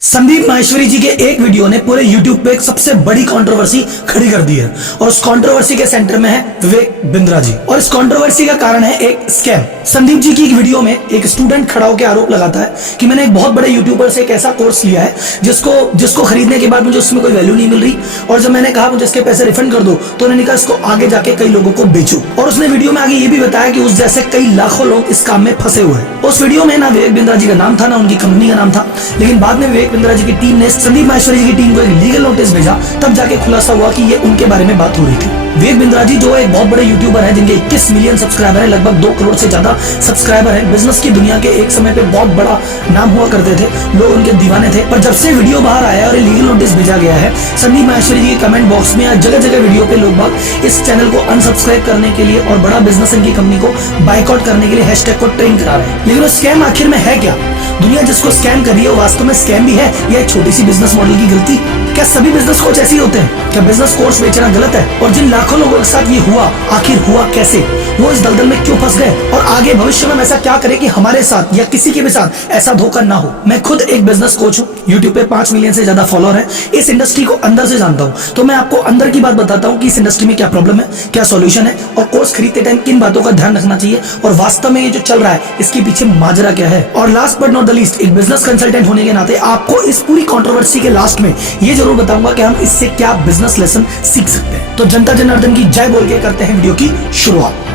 संदीप माहेश्वरी जी के एक वीडियो ने पूरे YouTube पे एक सबसे बड़ी कंट्रोवर्सी खड़ी कर दी है और उस कंट्रोवर्सी के सेंटर में है विवेक बिंद्रा जी। और इस कंट्रोवर्सी का कारण है एक स्कैम। संदीप जी की एक वीडियो में एक स्टूडेंट खड़ा होकर आरोप लगाता है कि मैंने एक बहुत बड़े यूट्यूबर से एक ऐसा कोर्स लिया है जिसको खरीदने के बाद मुझे उसमें कोई वैल्यू नहीं मिल रही, और जब मैंने कहा मुझे इसके पैसे रिफंड कर दो तो उन्होंने कहा इसको आगे जाके कई लोगों को बेचो। और उसने वीडियो में आगे ये भी बताया कि उस जैसे कई लाखों लोग इस काम में फंसे हुए हैं। उस वीडियो में ना विवेक बिंद्रा जी का नाम था ना उनकी कंपनी का नाम था, लेकिन बाद में विवेक बिंद्रा जी की टीम ने संदीप माहेश्वरी जी की टीम को एक लीगल नोटिस भेजा, तब जाके खुलासा हुआ कि ये उनके बारे में बात हो रही थी। विवेक बिंद्रा जी जो एक बहुत बड़े यूट्यूबर हैं जिनके 21 मिलियन सब्सक्राइबर हैं, लगभग 2 करोड़ से ज्यादा सब्सक्राइबर हैं, बिजनेस की दुनिया के एक समय पे बहुत बड़ा नाम हुआ करते थे, लोग उनके दीवाने थे। पर जब से वीडियो बाहर आया और लीगल नोटिस भेजा गया है, संदीप माहेश्वरी जी के कमेंट बॉक्स में या जगह जगह वीडियो पे लोग बाग इस चैनल को अनसब्सक्राइब करने के लिए और बड़ा बिजनेस इनकी कंपनी को बाइकआउट करने के लिए हैशटैग को ट्रेंड करा रहे हैं। लेकिन वो स्कैम आखिर में है क्या? दुनिया जिसको स्कैम कर रही है वो वास्तव में स्कैम भी है या एक छोटी सी बिजनेस मॉडल की गलती? क्या सभी बिजनेस कोच ऐसे ही होते हैं? क्या बिजनेस कोर्स बेचना गलत है? और जिन लाखों लोगों के साथ ये हुआ, आखिर हुआ कैसे? वो इस दलदल में क्यों फंस गए? और आगे भविष्य में ऐसा क्या करें कि हमारे साथ या किसी के भी साथ ऐसा धोखा ना हो? मैं खुद एक बिजनेस कोच हूँ, यूट्यूब पे 5 मिलियन से ज्यादा फॉलोअर है, इस इंडस्ट्री को अंदर से जानता हूँ, तो मैं आपको अंदर की बात बताता हूँ कि इस इंडस्ट्री में क्या प्रॉब्लम है, क्या सॉल्यूशन है, और कोर्स खरीदते टाइम किन बातों का ध्यान रखना चाहिए, और वास्तव में ये जो चल रहा है इसके पीछे माजरा क्या है। और last but not the least, एक बिजनेस कंसल्टेंट होने के नाते आपको इस पूरी कंट्रोवर्सी के लास्ट में ये जरूर बताऊंगा कि हम इससे क्या बिजनेस लेसन सीख सकते हैं। तो जनता जनार्दन की जय बोल के करते हैं वीडियो की शुरुआत।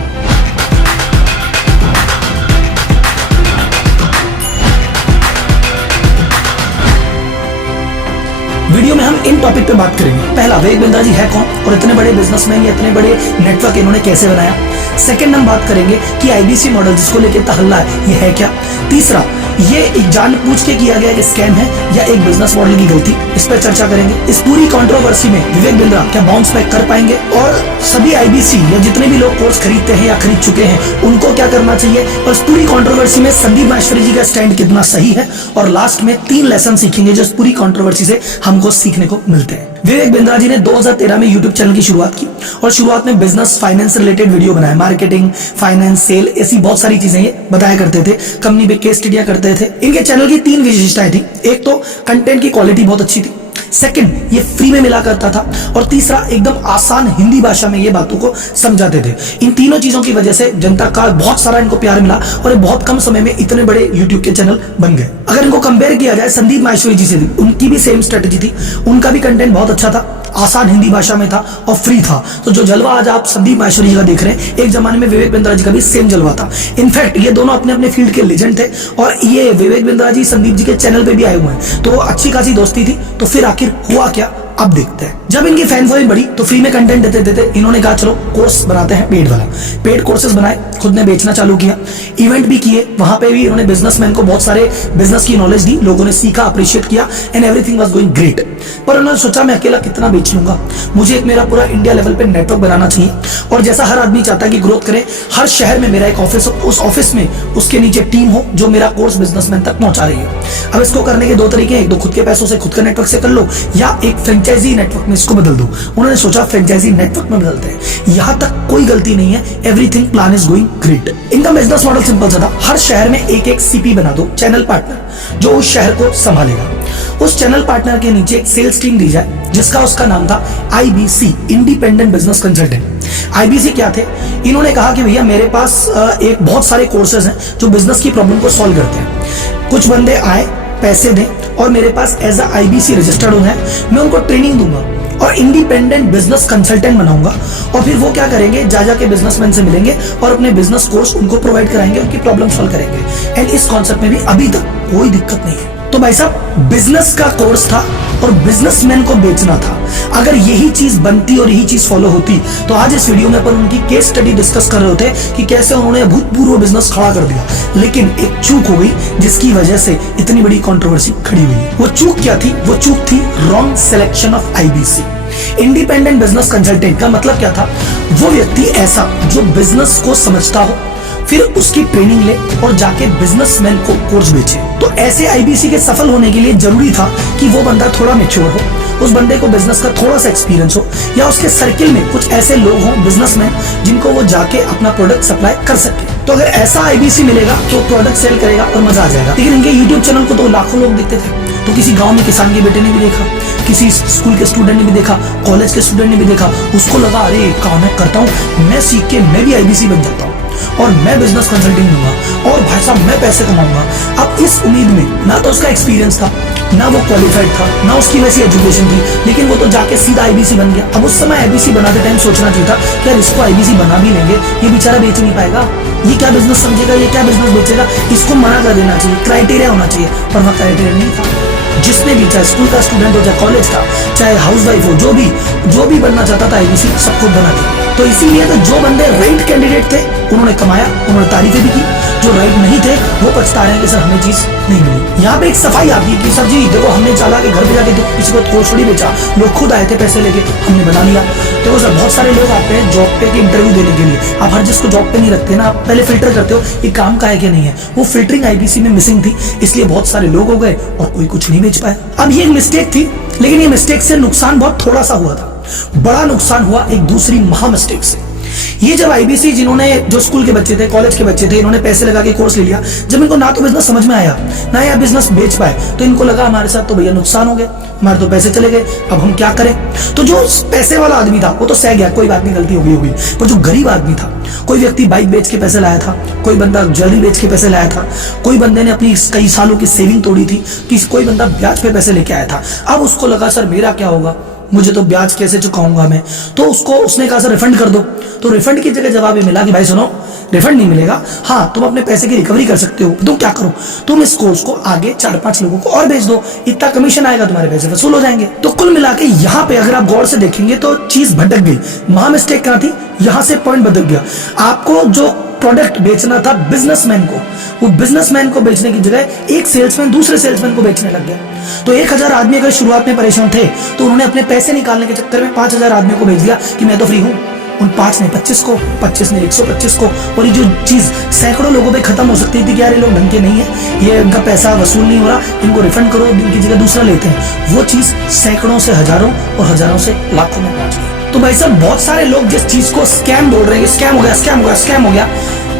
वीडियो में हम इन टॉपिक पे बात करेंगे। पहला, विवेक बिंद्रा जी है कौन और इतने बड़े बिजनेसमैन या इतने बड़े नेटवर्क इन्होंने कैसे बनाया। सेकंड, हम बात करेंगे कि आईबीसी मॉडल जिसको लेके तहल्ला है ये है क्या। तीसरा, ये एक जानबूझ के किया गया एक स्कैम है या एक बिजनेस मॉडल की गलती, इस पर चर्चा करेंगे। इस पूरी कंट्रोवर्सी में विवेक बिंद्रा क्या बाउंस बैक कर पाएंगे, और सभी आईबीसी या जितने भी लोग कोर्स खरीदते हैं या खरीद चुके हैं उनको क्या करना चाहिए, और इस पूरी कंट्रोवर्सी में संदीप माहेश्वरी जी का स्टैंड कितना सही है। और लास्ट में 3 लेसन सीखेंगे जो इस पूरी कंट्रोवर्सी से हमको सीखने को मिलते हैं। विवेक बिंद्रा जी ने 2013 में यूट्यूब चैनल की शुरुआत की और शुरुआत में बिजनेस फाइनेंस रिलेटेड वीडियो बनाए, मार्केटिंग, फाइनेंस, सेल, ऐसी बहुत सारी चीजें ये बताया करते थे, कंपनी पे केस स्टडियां करते थे। इनके चैनल की 3 विशेषताएं थी। एक तो कंटेंट की क्वालिटी बहुत अच्छी थी, सेकंड ये फ्री में मिला करता था, और तीसरा एकदम आसान हिंदी भाषा में ये बातों को समझाते थे। इन तीनों चीजों की वजह से जनता का बहुत सारा इनको प्यार मिला और ये बहुत कम समय में इतने बड़े यूट्यूब के चैनल बन गए। अगर इनको कंपेयर किया जाए संदीप माहेश्वरी जी से, भी उनकी भी सेम स्ट्रेटेजी थी, उनका भी कंटेंट बहुत अच्छा था, आसान हिंदी भाषा में था और फ्री था। तो जो जलवा आज आप संदीप माहेश्वरी जी का देख रहे हैं, एक जमाने में विवेक बिंद्रा जी का भी सेम जलवा था। इनफैक्ट ये दोनों अपने अपने फील्ड के लेजेंड थे, और ये विवेक बिंद्रा जी संदीप जी के चैनल पे भी आए हुए हैं, तो अच्छी खासी दोस्ती थी। तो फिर आखिर हुआ क्या, अब देखते हैं। जब इनकी फैन फॉलोइंग बढ़ी तो फ्री में कंटेंट देते देते इन्होंने कहा चलो कोर्स बनाते हैं पेड वाला। पेड कोर्सेज बनाए, खुद ने बेचना चालू किया, इवेंट भी किए, वहां पे भी इन्होंने बिजनेसमैन को बहुत सारे बिजनेस की नॉलेज दी, लोगों ने सीखा, अप्रिशिएट किया, and everything was going great. पर उन्होंने सोचा मैं अकेला कितना बेच लूंगा, मुझे एक मेरा पूरा इंडिया लेवल पे नेटवर्क बनाना चाहिए, और जैसा हर आदमी चाहता है कि ग्रोथ करे, हर शहर में मेरा एक ऑफिस हो, उस ऑफिस में उसके नीचे टीम हो जो मेरा कोर्स बिजनेसमैन तक पहुंचा रही है। अब इसको करने के 2 तरीके हैं, एक तो खुद के पैसों से खुद का नेटवर्क से कर लो, या एक फ्रेंचाइजी नेटवर्क में इसको बदल दो। उन्होंने सोचा फ्रेंचाइजी नेटवर्क में बदलते हैं। यहां तक कोई गलती नहीं है, everything plan is going great. इनका बिजनेस मॉडल सिंपल सा था, हर शहर में एक सीपी बना दो, चैनल पार्टनर, जो उस शहर को संभालेगा। उस चैनल पार्टनर के नीचे एक सेल्स टीम दी जाए जिसका उसका नाम था IBC, independent business consultant. IBC क्या थे? इन्होंने कहा कि भैया मेरे पास एक बहुत सारे कोर्सेज हैं जो बिजनेस की प्रॉब्लम को सॉल्व करते हैं। कुछ बंदे आए, पैसे दें, और मेरे पास एज अ आईबीसी रजिस्टर्ड है, मैं उनको ट्रेनिंग दूंगा और इंडिपेंडेंट बिजनेस कंसल्टेंट बनाऊंगा, और फिर वो क्या करेंगे, जा के बिजनेसमैन से मिलेंगे और अपने बिजनेस कोर्स उनको प्रोवाइड कराएंगे, उनकी प्रॉब्लम सॉल्व करेंगे। एंड इस कॉन्सेप्ट में भी अभी तक कोई दिक्कत नहीं है। तो भाई साहब, बिजनेस का कोर्स था और बिजनेसमैन को बेचना था। अगर यही चीज बनती और यही चीज फॉलो होती तो आज इस वीडियो में अपन उनकी केस स्टडी डिस्कस कर रहे होते कि कैसे उन्होंने अभूतपूर्व बिजनेस खड़ा कर दिया। लेकिन एक चूक हो गई जिसकी वजह से इतनी बड़ी कंट्रोवर्सी खड़ी हुई। वो चूक क्या थी? वो चूक थी wrong selection of IBC. Independent business consultant का मतलब क्या था? वो व्यक्ति ऐसा जो बिजनेस को समझता हो, फिर उसकी ट्रेनिंग ले और जाके बिजनेसमैन को कोर्स बेचे। तो ऐसे आईबीसी के सफल होने के लिए जरूरी था कि वो बंदा थोड़ा मैच्योर हो, उस बंदे को बिजनेस का थोड़ा सा एक्सपीरियंस हो, या उसके सर्किल में कुछ ऐसे लोग हों बिजनेसमैन जिनको वो जाके अपना प्रोडक्ट सप्लाई कर सके। तो अगर ऐसा आईबीसी मिलेगा तो प्रोडक्ट सेल करेगा और मजा आ जाएगा। लेकिन इनके यूट्यूब चैनल को तो लाखों लोग देखते थे, तो किसी गांव में किसान के बेटे ने भी देखा, किसी स्कूल के स्टूडेंट ने भी देखा, कॉलेज के स्टूडेंट ने भी देखा, उसको लगा अरे काम मैं करता हूँ, मैं सीख के मैं भी आईबीसी बन जाता हूँ और मैं बिजनेस कंसल्टिंग दूंगा और भाई साहब मैं पैसे कमाऊंगा। अब इस उम्मीद में ना तो उसका एक्सपीरियंस था, ना वो क्वालिफाइड था, ना उसकी वैसी एजुकेशन थी, लेकिन वो तो जाके सीधा आईबीसी बन गया। अब उस समय आईबीसी बनाते टाइम सोचना चाहिए था कि यार इसको आईबीसी बना भी लेंगे, ये बेचारा बेच नहीं पाएगा, ये क्या बिजनेस समझेगा, ये क्या बिजनेस बेचेगा, इसको मना कर देना चाहिए, क्राइटेरिया होना चाहिए। पर वह क्राइटेरिया नहीं था। जिसने भी, चाहे स्कूल का स्टूडेंट हो, चाहे कॉलेज का, चाहे हाउसवाइफ हो, जो भी बनना चाहता था आईबीसी सबको बना दिया। तो इसीलिए तो जो बंदे राइट कैंडिडेट थे उन्होंने कमाया, उन्होंने तारीफें भी की, जो राइट नहीं थे वो पछता रहे हैं कि सर हमें चीज नहीं मिली। यहाँ पे एक सफाई आती है कि सर जी देखो हमने चला के घर पे जाके किसी को कोर्स थोड़ी बेचा, लोग खुद आए थे पैसे लेके, हमने बना लिया। देखो सर बहुत सारे लोग आते हैं जॉब पे के इंटरव्यू देने के लिए, आप हर जिसको जॉब पे नहीं रखते ना, आप पहले फिल्टर करते हो ये काम का है कि नहीं है। वो फिल्टरिंग आईबीसी में मिसिंग थी, इसलिए बहुत सारे लोग हो गए और कोई कुछ नहीं बेच पाया। अब ये एक मिस्टेक थी, लेकिन ये मिस्टेक से नुकसान बहुत थोड़ा सा हुआ था, बड़ा नुकसान हुआ एक दूसरी महा मिस्टेक से। ये जब आईबीसी जिन्होंने, जो स्कूल के बच्चे थे, कॉलेज के बच्चे थे, इन्होंने पैसे लगा के कोर्स ले लिया, जब इनको ना तो बिजनेस समझ में आया ना या बिजनेस बेच पाए, तो इनको लगा हमारे साथ तो भैया नुकसान हो गया, हमारे तो पैसे चले गए, अब हम क्या करें। तो जो पैसे वाला आदमी था वो तो सह गया, कोई बात नहीं गलती होगी, पर जो गरीब आदमी था, कोई व्यक्ति बाइक बेच के पैसे लाया था, कोई बंदा ज्वेलरी बेच के पैसे लाया था, कोई बंदे ने अपनी कई सालों की सेविंग तोड़ी थी, कोई बंदा ब्याज पे पैसे लेके आया था। अब उसको लगा सर मेरा क्या होगा, मुझे तो ब्याज कैसे चुकाऊंगा मैं, तो उसने कहा सर रिफंड कर दो। तो रिफंड की जगह जवाब ये मिला कि भाई सुनो रिफंड नहीं मिलेगा, हाँ तुम अपने पैसे की रिकवरी कर सकते हो। तुम क्या करो, तुम इस कोर्स को आगे 4-5 लोगों को और बेच दो, इतना कमीशन आएगा, तुम्हारे पैसे वसूल हो जाएंगे। तो कुल मिला के यहाँ पे अगर आप गौर से देखेंगे तो चीज भटक गई। महा मिस्टेक कहाँ थी, यहाँ से पॉइंट बदल गया। आपको जो प्रोडक्ट बेचना था बिजनेसमैन को, वो बिजनेसमैन को बेचने की जगह एक सेल्समैन दूसरे सेल्समैन को बेचने लग गया। तो 1000 आदमी अगर शुरुआत में परेशान थे तो उन्होंने अपने पैसे निकालने के चक्कर में 5000 आदमियों को बेच दिया कि मैं तो फ्री हूं। उन 5 ने 25 को, 25 ने 125 को, और ये जो चीज सैकड़ों लोगों पे खत्म हो सकती थी कि यार ये लोग ढंग के नहीं है, ये इनका पैसा वसूल नहीं हो रहा, इनको रिफंड करो, इनकी जगह दूसरा लेते हैं, वो चीज सैकड़ों से हजारों और हजारों से लाखों में पहुंच गई। तो भाई साहब बहुत सारे लोग जिस चीज को स्कैम बोल रहे हैं, स्कैम हो गया, स्कैम हो गया, स्कैम हो गया,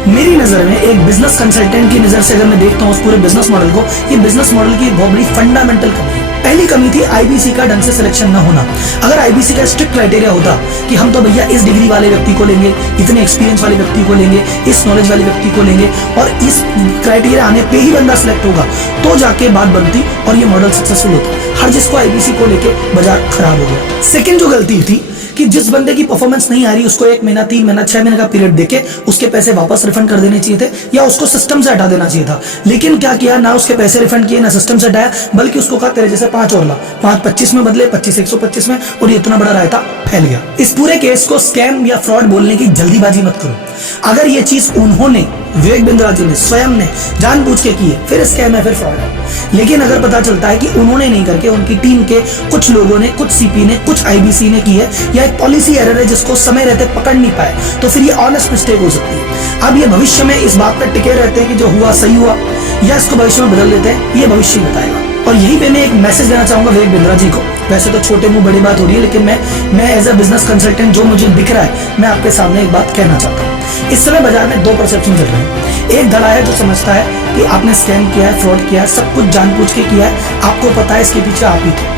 मेरी नजर में, एक बिजनेस कंसल्टेंट की नजर से अगर मैं देखता हूँ उस पूरे बिजनेस मॉडल को, ये बिजनेस मॉडल की बहुत बड़ी फंडामेंटल कमी है। पहली कमी थी आईबीसी का ढंग से सिलेक्शन न होना। अगर आईबीसी का स्ट्रिक्ट क्राइटेरिया होता कि हम तो भैया इस डिग्री वाले व्यक्ति को लेंगे, इतने एक्सपीरियंस वाले व्यक्ति को लेंगे, इस नॉलेज वाले व्यक्ति को लेंगे और इस क्राइटेरिया आने पे ही बंदा सिलेक्ट होगा, तो जाके बात बनती और ये मॉडल सक्सेसफुल होता। हर जिसको आईबीसी को लेके बाजार खराब हो गया। सेकेंड जो गलती थी कि जिस बंदे की परफॉर्मेंस नहीं आ रही उसको 1 महीना, 3 महीना, 6 महीने का पीरियड देके उसके पैसे वापस रिफंड कर देने चाहिए थे या उसको सिस्टम से हटा देना चाहिए था। लेकिन क्या किया, ना उसके पैसे रिफंड किए, ना सिस्टम से हटाया, बल्कि उसको कहा तेरे जैसे 5 और ला, 5 25 में बदले, 25 125 में, और ये इतना बड़ा रायता फैल गया। इस पूरे केस को स्कैम या फ्रॉड बोलने की जल्दीबाजी मत करो। अगर ये चीज उन्होंने, विवेक बिंद्रा जी ने स्वयं ने जानबूझ के की है, फिर स्कैम है, फिर फ्रॉड है। लेकिन अगर पता चलता है कि उन्होंने नहीं करके उनकी टीम के कुछ लोगों ने, कुछ सीपी ने, कुछ आईबीसी ने की है, या एक पॉलिसी एरर है जिसको समय रहते पकड़ नहीं पाए, तो फिर ये ऑनेस्ट मिस्टेक हो सकती है। अब ये भविष्य में इस बात पर टिके रहते हैं कि जो हुआ सही हुआ, या इसको भविष्य में बदल लेते हैं, ये भविष्य बताएगा। और यही पे मैं एक मैसेज देना चाहूंगा विवेक बिंद्रा जी को। वैसे तो छोटे मुंह बड़ी बात हो रही है, लेकिन मैं एज अ बिजनेस कंसल्टेंट जो मुझे दिख रहा है, मैं आपके सामने एक बात कहना चाहता हूँ। इस समय बाजार में 2 परसेप्शन चल रहे हैं। एक धड़ा है जो समझता है कि आपने स्कैम किया है, फ्रॉड किया है, सब कुछ जानबूझ के किया है, आपको पता है इसके पीछे आप ही थे।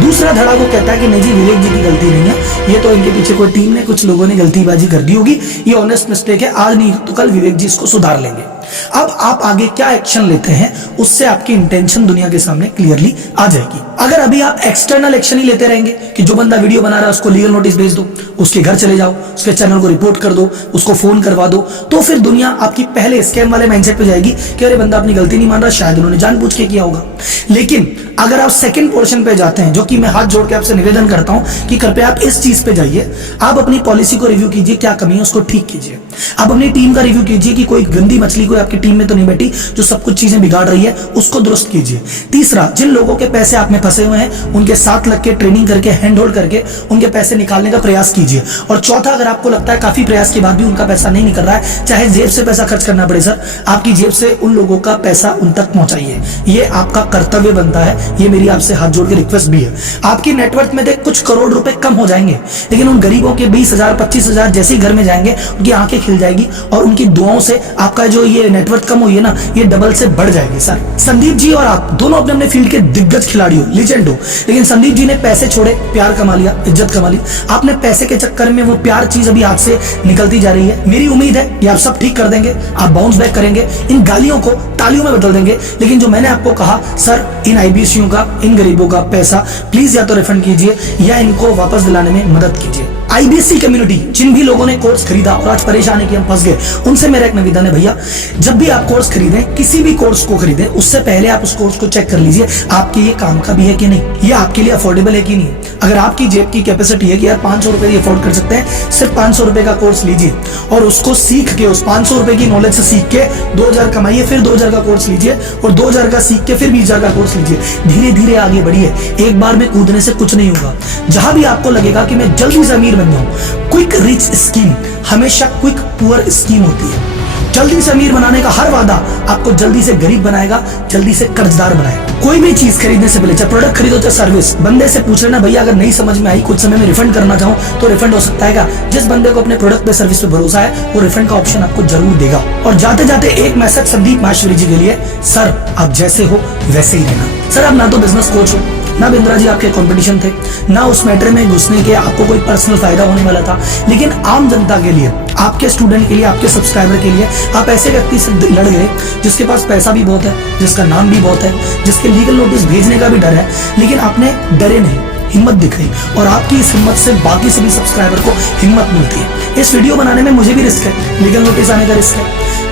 दूसरा धड़ा वो कहता है कि नहीं जी विवेक जी की गलती नहीं है, ये तो इनके पीछे कोई टीम ने, कुछ लोगों ने गलतीबाजी कर दी होगी, ये ऑनेस्ट मिस्टेक है, आज नहीं तो कल विवेक जी इसको सुधार लेंगे। अब आप आगे क्या एक्शन लेते हैं उससे आपकी इंटेंशन दुनिया के सामने क्लियरली आ जाएगी। अगर अभी आप एक्सटर्नल एक्शन ही लेते रहेंगे कि जो बंदा वीडियो बना रहा है उसको लीगल नोटिस भेज दो, उसके घर चले जाओ, उसके चैनल को रिपोर्ट कर दो, उसको फोन करवा दो, तो फिर दुनिया आपकी पहले स्कैम वाले माइंडसेट पे जाएगी कि अरे बंदा अपनी गलती नहीं मान रहा, शायद उन्होंने जानबूझ के किया होगा। लेकिन अगर आप सेकंड पोर्शन पे जाते हैं, जो कि मैं हाथ जोड़ के आपसे निवेदन करता हूं कि कृपया आप इस चीज पे जाइए, आप अपनी पॉलिसी को रिव्यू कीजिए, क्या कमी है उसको ठीक कीजिए। आप अपनी टीम का रिव्यू कीजिए कि कोई गंदी मछली कोई आपकी टीम में तो नहीं बैठी जो सब कुछ चीजें बिगाड़ रही है, उसको दुरुस्त कीजिए। तीसरा, जिन लोगों के पैसे आप में फंसे हुए हैं उनके साथ लग के ट्रेनिंग करके, हैंड होल्ड करके उनके पैसे निकालने का प्रयास कीजिए। और चौथा, अगर आपको लगता है काफी प्रयास के बाद भी उनका पैसा नहीं निकल रहा है, चाहे जेब से पैसा खर्च करना पड़े सर, आपकी जेब से उन लोगों का पैसा उन तक पहुंचाइए। ये आपका कर्तव्य बनता है, ये मेरी आपसे हाथ जोड़ के रिक्वेस्ट भी है। आपकी नेटवर्थ में देख कुछ करोड़ रुपए कम हो जाएंगे, लेकिन उन गरीबों के 20,000 25,000 जैसे ही घर में जाएंगे उनकी आंखें खिल जाएगी और उनकी दुआओं से आपका जो ये नेटवर्क कम हुई है ना, ये डबल से बढ़ जाएगी सर। संदीप जी और आप दोनों अपने अपने फील्ड के दिग्गज खिलाड़ी हो, लीजेंड हो, लेकिन संदीप जी ने पैसे छोड़े, प्यार कमा लिया, इज्जत कमा ली। आपने पैसे के चक्कर में वो प्यार चीज अभी आपसे निकलती जा रही है। मेरी उम्मीद है कि आप सब ठीक कर देंगे, आप बाउंस बैक करेंगे, इन गालियों को तालियों में बदल देंगे। लेकिन जो मैंने आपको कहा सर, इन आईबीसीयू का, इन गरीबों का पैसा प्लीज या तो रिफंड कीजिए या इनको वापस दिलाने में मदद कीजिए। आईबीसी कम्युनिटी, जिन भी लोगों ने कोर्स खरीदा और आज परेशान है कि हम फंस गए, उनसे मेरा एक निवेदन है भैया, जब भी आप कोर्स खरीदें, किसी भी कोर्स को खरीदें, उससे पहले आप उस कोर्स को चेक कर लीजिए आपके ये काम का भी है कि नहीं, ये आपके लिए अफोर्डेबल है कि नहीं। अगर आपकी जेब की कैपेसिटी है कि यार 500 रुपए अफोर्ड कर सकते हैं, सिर्फ 500 रुपए का कोर्स लीजिए और उसको सीख के, उस 500 रुपए की नॉलेज से सीख के 2000 कमाइए, फिर 2000 का कोर्स लीजिए और 2000 का सीख के फिर 20000 का कोर्स लीजिए। धीरे धीरे आगे बढ़िए, एक बार में कूदने से कुछ नहीं होगा। जहां भी आपको लगेगा कि मैं जल्दी से अमीर बन जाऊं, क्विक रिच स्कीम हमेशा क्विक पुअर स्कीम होती है। जल्दी से अमीर बनाने का हर वादा आपको जल्दी से गरीब बनाएगा, जल्दी से कर्जदार बनाएगा। कोई भी चीज खरीदने से पहले, चाहे प्रोडक्ट खरीदो चाहे सर्विस, बंदे से पूछ लेना भैया अगर नहीं समझ में आई, कुछ समय में रिफंड करना चाहूं तो रिफंड हो सकता है क्या। जिस बंदे को अपने प्रोडक्ट पे, सर्विस पे भरोसा है, वो रिफंड का ऑप्शन आपको जरूर देगा। और जाते जाते एक मैसेज संदीप माहेश्वरी जी के लिए, सर आप जैसे हो वैसे ही रहना। सर आप ना तो बिजनेस कोच हो, ना बिंद्रा जी आपके कंपटीशन थे, ना उस मैटर में घुसने के आपको कोई पर्सनल फायदा होने वाला था, लेकिन आम जनता के लिए, आपके स्टूडेंट के लिए, आपके सब्सक्राइबर के लिए आप ऐसे व्यक्ति से लड़ गए जिसके पास पैसा भी बहुत है, जिसका नाम भी बहुत है, जिसके लीगल नोटिस भेजने का भी डर है, लेकिन आपने डरे नहीं, हिम्मत दिखाई और आपकी इस हिम्मत से बाकी सभी सब्सक्राइबर को हिम्मत मिलती है। इस वीडियो बनाने में मुझे भी रिस्क है, लीगल नोटिस आने का रिस्क है,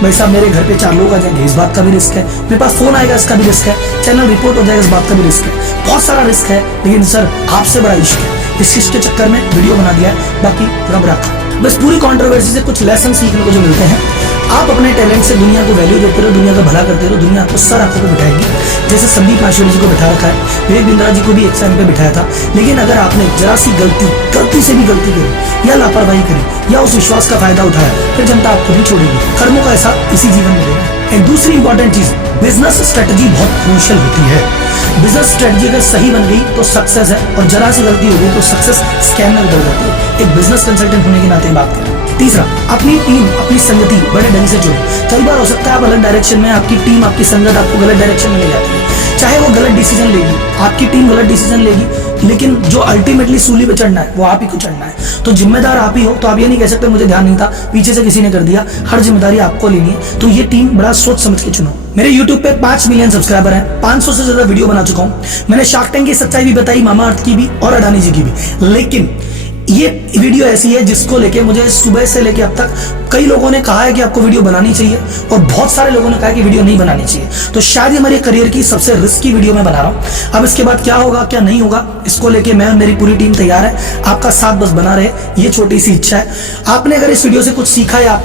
भाई साहब मेरे घर पे 4 लोग आ जाएंगे इस बात का भी रिस्क है, मेरे पास फोन आएगा इसका भी रिस्क है, चैनल रिपोर्ट हो जाएगा इस बात का भी रिस्क है, बहुत सारा रिस्क है। लेकिन सर आपसे बड़ा इश्क है, इस इश्क के चक्कर में वीडियो बना दिया है, बाकी रब रखा। बस पूरी कंट्रोवर्सी से कुछ लेसन सीखने को जो मिलते हैं, आप अपने टैलेंट से दुनिया को वैल्यू देते रहो, दुनिया का भला करते रहो, दुनिया आपको सर आंखों पे बिठाएगी। जैसे संदीप माहेश्वरी जी को बिठा रखा है, विवेक बिंद्रा जी को भी एक टाइम पे बिठाया था, लेकिन अगर आपने जरा सी गलती से भी गलती करी या लापरवाही करी या उस विश्वास का फायदा उठाया, फिर जनता आपको नहीं छोड़ेगी। कर्मों का ऐसा इसी जीवन में देगा। एक दूसरी इंपॉर्टेंट चीज, बिजनेस स्ट्रेटजी बहुत क्रूशियल होती है। बिजनेस स्ट्रेटजी अगर सही बन गई तो सक्सेस है, और जरा सी गलती हो गई तो सक्सेस स्कैम में बदल जाती है। एक बिजनेस कंसल्टेंट होने के नाते बात करें। तीसरा, अपनी टीम, अपनी संगति बड़े ढंग से जोड़ो। कई बार हो सकता है आप अलग डायरेक्शन में, आपकी टीम, आपकी संगत आपको गलत डायरेक्शन में ले जाती है, चाहे वो गलत डिसीजन लेगी, आपकी टीम गलत डिसीजन लेगी, लेकिन जो अल्टीमेटली सूली पे चढ़ना है वो आप ही को चढ़ना है। तो जिम्मेदार आप ही हो, तो आप ये नहीं कह सकते मुझे ध्यान नहीं था, पीछे से किसी ने कर दिया। हर जिम्मेदारी आपको लेनी है, तो ये टीम बड़ा सोच समझ के चुनो। मेरे YouTube पे 5 मिलियन सब्सक्राइबर हैं, 500 से ज्यादा वीडियो बना चुका हूं। मैंने शार्क टैंक की सच्चाई भी बताई, मामा अर्थ की भी और अडानी जी की भी, लेकिन ये वीडियो ऐसी है जिसको लेके मुझे सुबह से लेके अब तक कई लोगों ने कहा है कि आपको वीडियो बनानी चाहिए, और बहुत सारे लोगों ने कहा कि वीडियो नहीं बनानी चाहिए। तो शायद ये मेरे करियर की सबसे रिस्की वीडियो मैं बना रहा हूं। अब इसके बाद क्या होगा क्या नहीं होगा, इसको लेके मैं और मेरी पूरी टीम तैयार है। आपका साथ बस बना रहे, ये छोटी सी इच्छा है। आपने अगर इस वीडियो से कुछ सीखा है, आप